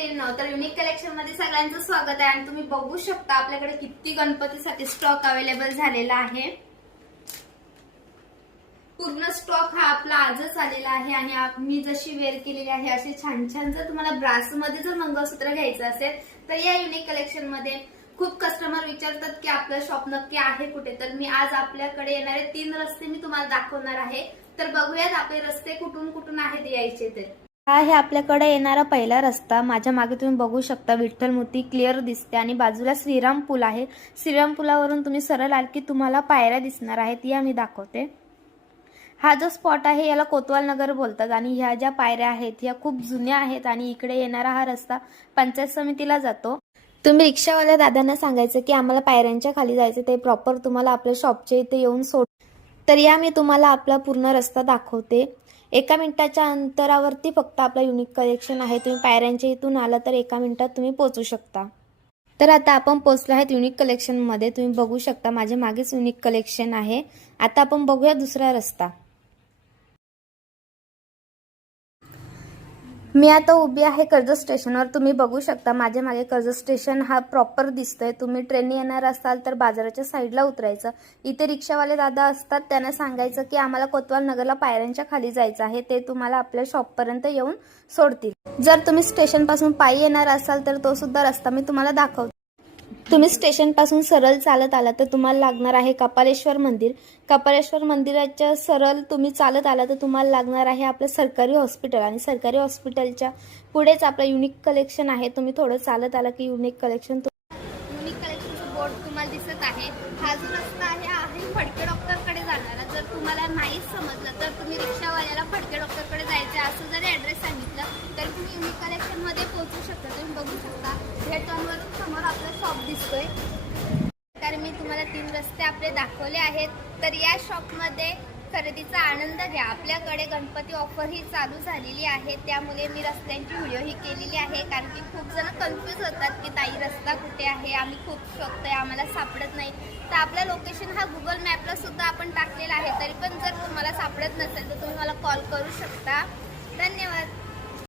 मैत्रिणींनो, तर unique collection मध्ये सगळ्यांचं स्वागत आहे। आणि तुम्ही बघू शकता आपल्याकडे किती गणपतीसाठी स्टॉक अवेलेबल झालेला आहे। पूर्ण स्टॉक हा आपला आजच आलेला आहे आणि मी जशी वेअर केलेली आहे असे छान छान जर तुम्हाला ब्रास मध्ये जर मंगळसूत्र घ्यायचं असेल तर या युनिक कलेक्शन मध्ये खूप कस्टमर विचारतात की आपलं शॉप नक्की आहे कुठे। तर मी आज आपल्याकडे येणारे 3 रस्ते मी तुम्हाला दाखवणार आहे। तर बघूयात आपले रस्ते कुठून कुठून आहेत यायचे ते। हा आहे आपल्याकडे येणारा पहिला रस्ता। माझ्या मागे तुम्ही बघू शकता विठ्ठल मूर्ती क्लिअर दिसते आणि बाजूला श्रीराम पूल आहे। श्रीराम पुलावरून तुम्ही सरळ आल की तुम्हाला पायऱ्या दिसणार आहेत, या मी दाखवते। हा जो स्पॉट आहे याला कोतवाल नगर बोलतात आणि ह्या ज्या पायऱ्या आहेत या खूप जुन्या आहेत आणि इकडे येणारा हा रस्ता पंचायत समितीला जातो। तुम्ही रिक्षावाल्या दादांना सांगायचं की आम्हाला पायऱ्यांच्या खाली जायचं, ते प्रॉपर तुम्हाला आपल्या शॉपच्या इथे येऊन सोड। तर या मी तुम्हाला आपला पूर्ण रस्ता दाखवते। 1 मिनिटाच्या अंतरावरती फक्त आपला युनिक कलेक्शन आहे। तुम्ही पायऱ्यांच्या इथून आला तर 1 मिनिटात तुम्ही पोहोचू शकता। तर आता आपण पोहोचलो आहेत युनिक कलेक्शन मध्ये। तुम्ही बघू शकता माझ्या मागेच युनिक कलेक्शन आहे। आता आपण बघूया दुसरा रस्ता। मी आता उभी आहे कर्जत स्टेशनवर। तुम्ही बघू शकता माझ्या मागे कर्जत स्टेशन हा प्रॉपर दिसतोय। तुम्ही ट्रेनने येणार असाल तर बाजाराच्या साईडला उतरायचं। इथे रिक्षावाले दादा असतात, त्यांना सांगायचं की आम्हाला कोतवाल नगरला पायऱ्यांच्या खाली जायचं आहे, ते तुम्हाला आपल्या शॉपपर्यंत येऊन सोडतील। जर तुम्ही स्टेशन पासून पायी येणार असाल तर तो सुद्धा रस्ता मी तुम्हाला दाखवते। तुम्ही स्टेशन पासून सरळ चालत आला तर तुम्हाला लागणार आहे कपालेश्वर मंदिर। कपालेश्वर मंदिराच्या सरळ तुम्ही चालत आला तर तुम्हाला लागणार आहे आपलं सरकारी हॉस्पिटल आणि सरकारी हॉस्पिटलच्या पुढेच आपलं युनिक कलेक्शन आहे। तुम्ही थोडं चालत आला की युनिक कलेक्शनचं बोर्ड तुम्हाला दिसत आहे। हा जो रस्ता आहे फडके डॉक्टरकडे जाणारा। जर तुम्हाला नाही समजलं तर तुम्ही रिक्षावाल्याला फडके डॉक्टरकडे जायचं असं जरी ऍड्रेस सांगितलं तर तुम्ही युनिक कलेक्शन मध्ये पोहोचू शकता। तुम्ही बघू शकता या टर्नवरून समोर आपला शॉप दिसतोय। तर मी तुम्हाला 3 रस्ते आपले दाखवले आहेत। तर या शॉपमध्ये खरेदीचा आनंद घ्या। आपल्याकडे गणपती ऑफर ही चालू झालेली आहे, त्यामुळे मी रस्त्यांची व्हिडिओ ही केलेली आहे। कारण की खूप जण कन्फ्यूज होतात की ताई रस्ता कुठे आहे, आम्ही खूप शोधतोय आम्हाला सापडत नाही। तर आपलं लोकेशन हा गुगल मॅपला सुद्धा आपण टाकलेला आहे। तरी पण जर तुम्हाला सापडत नसेल तर तुम्ही मला कॉल करू शकता। धन्यवाद।